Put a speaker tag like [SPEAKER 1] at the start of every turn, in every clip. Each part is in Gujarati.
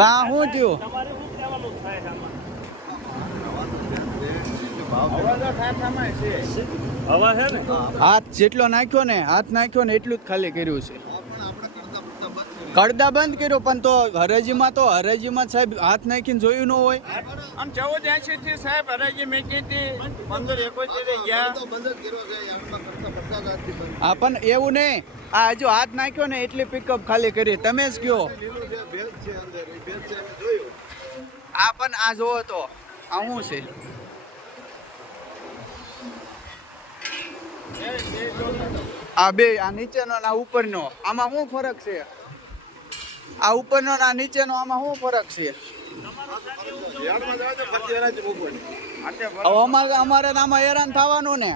[SPEAKER 1] કા શું થયું?
[SPEAKER 2] તમારે શું કહેવાનું થાય છે આમાં?
[SPEAKER 3] હવા તો ઠાઠામાં છે
[SPEAKER 2] હવા છે ને?
[SPEAKER 1] હાથ જેટલો નાખ્યો ને હાથ નાખ્યો ને એટલું જ ખાલી કર્યું છે. કડદા બંધ કર્યો પણ તો હરાજીમાં તો હરાજીમાં સાહેબ હાથ નાખીને જોયું ન હોય.
[SPEAKER 3] આમ ચૌદ એસી થી સાહેબ હરાજી મેકી હતી પંદર એકોતેર
[SPEAKER 1] હા પણ એવું નહીં. આ હજુ હાથ નાખ્યો ને એટલી પિકઅપ ખાલી કરી. તમે જ કયો. આ પણ આ જોવો તો આ શું છે? આ બે, આ નીચેનો આ ઉપરનો. આમાં શું ફરક છે? આ ઉપરનો આ નીચેનો, આમાં શું ફરક છે? અમારે અમારે આમાં હેરાન થવાનું ને.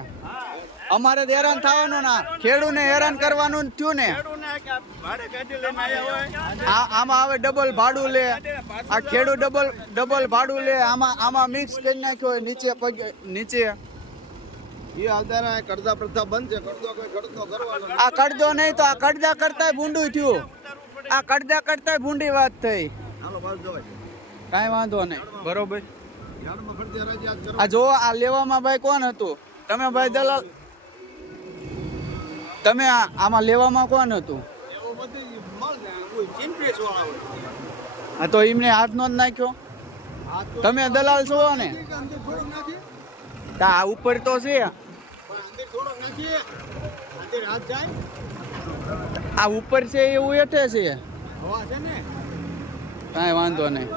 [SPEAKER 1] અમારે હેરાન થવાનું ને ખેડૂને હેરાન કરવાનું થયું ને. આમાં હવે ડબલ ભાડું લે. આ ખેડૂત ડબલ ડબલ ભાડું લે. આમાં આમાં મિક્સ કરી નાખ્યો નીચે પગ નીચે. આ કડદો નહીં તો આ કડદા કરતા ભૂંડું થયું. આ કડદા કરતા ભૂંડી વાત થઈ. કાંઈ વાંધો નહીં. બરોબર. આ જો આ લેવામાં ભાઈ કોણ હતું? તમે ભાઈ દલાલ તમે આમાં લેવામાં કોણ હતું?
[SPEAKER 3] એવું બધી મળે કોઈ ચિંપેશ વાળા હોય.
[SPEAKER 1] આ તો એમને હાથ નો જ નાખ્યો. તમે દલાલ છો ને? આ ઉપર તો છે. આ ઉપર છે એવું એઠે છે. કાંઈ વાંધો નહીં.